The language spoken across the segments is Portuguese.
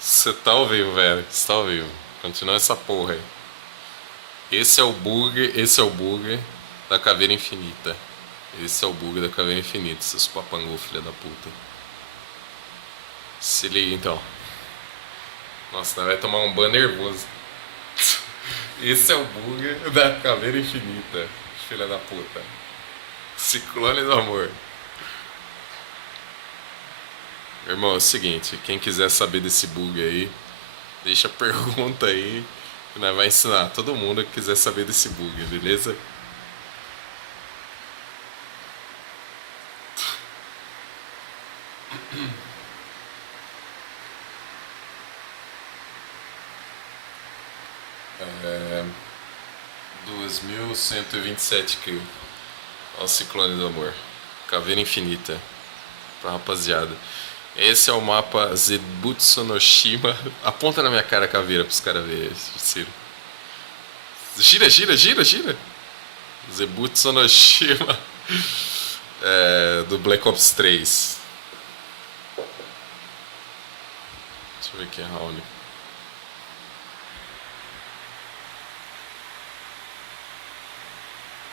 Você tá ao vivo, velho. Você tá ao vivo. Continua essa porra aí. Esse é o bug da caveira infinita. Esse é o bug da caveira infinita, seus papangu, filha da puta. Se liga então. Nossa, nós vai tomar um ban nervoso. Esse é o bug da caveira infinita, filha da puta. Ciclone do amor. Irmão, é o seguinte, quem quiser saber desse bug aí, deixa a pergunta aí que nós vai ensinar todo mundo que quiser saber desse bug, beleza? É... 2127 kills. Olha o ciclone do amor. Caveira infinita. Pra rapaziada. Esse é o mapa Zebutsu no Shima. Aponta na minha cara a caveira pros caras verem, Ciro. Gira, gira, gira, gira. Zebutsu no Shima. Do Black Ops 3. Deixa eu ver aqui a Raul.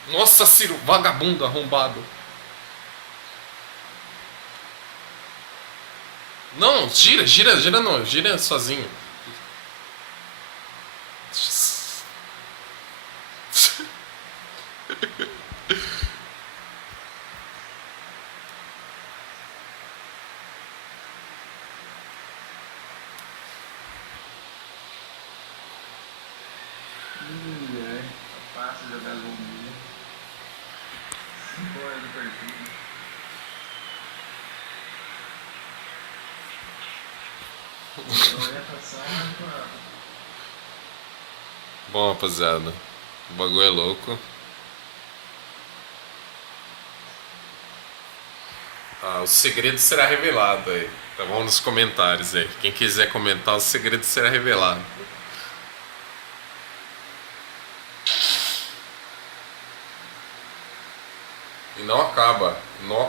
Nossa, Ciro, vagabundo, arrombado. Não, gira, gira, gira não, gira sozinho. É fácil jogar zumbi. 5 horas de partida. Orientação pra... Bom, rapaziada, o bagulho é louco. O segredo será revelado aí. Tá bom nos comentários aí. Quem quiser comentar, o segredo será revelado. E não acaba.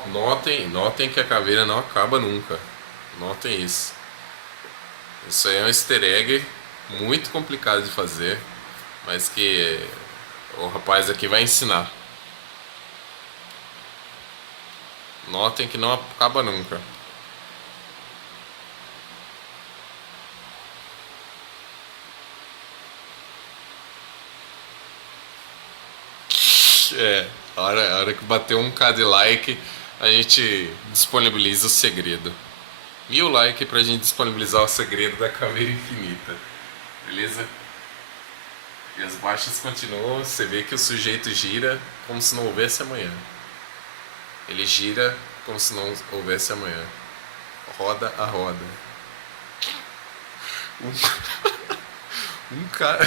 Notem que a caveira não acaba nunca. Notem isso. Isso aí é um easter egg muito complicado de fazer, mas que o rapaz aqui vai ensinar. Notem que não acaba nunca. A hora que bater 1k de like, a gente disponibiliza o segredo. 1000 likes pra gente disponibilizar o segredo da caveira infinita. Beleza? E as baixas continuam, você vê que o sujeito gira como se não houvesse amanhã. Ele gira como se não houvesse amanhã. Roda a roda. Um K.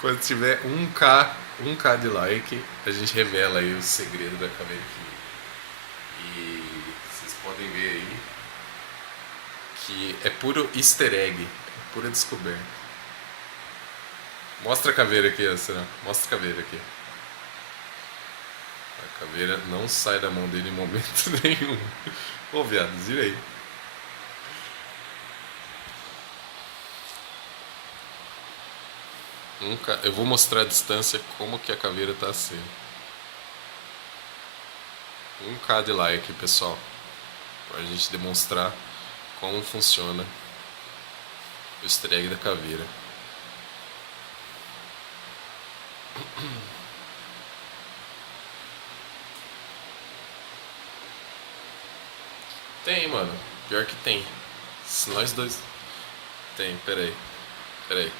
Quando tiver 1k de like, a gente revela aí o segredo da caveira infinita. E vocês podem ver aí que é puro easter egg, é pura descoberta. Mostra a caveira aqui, Asana. Mostra a caveira aqui. A caveira não sai da mão dele em momento nenhum. Ô viado, vira aí. Eu vou mostrar a distância como que a caveira tá assim. 1k de like, pessoal. Pra gente demonstrar como funciona o easter egg da caveira. Tem, mano. Pior que tem. Se nós dois. Tem, peraí. Peraí.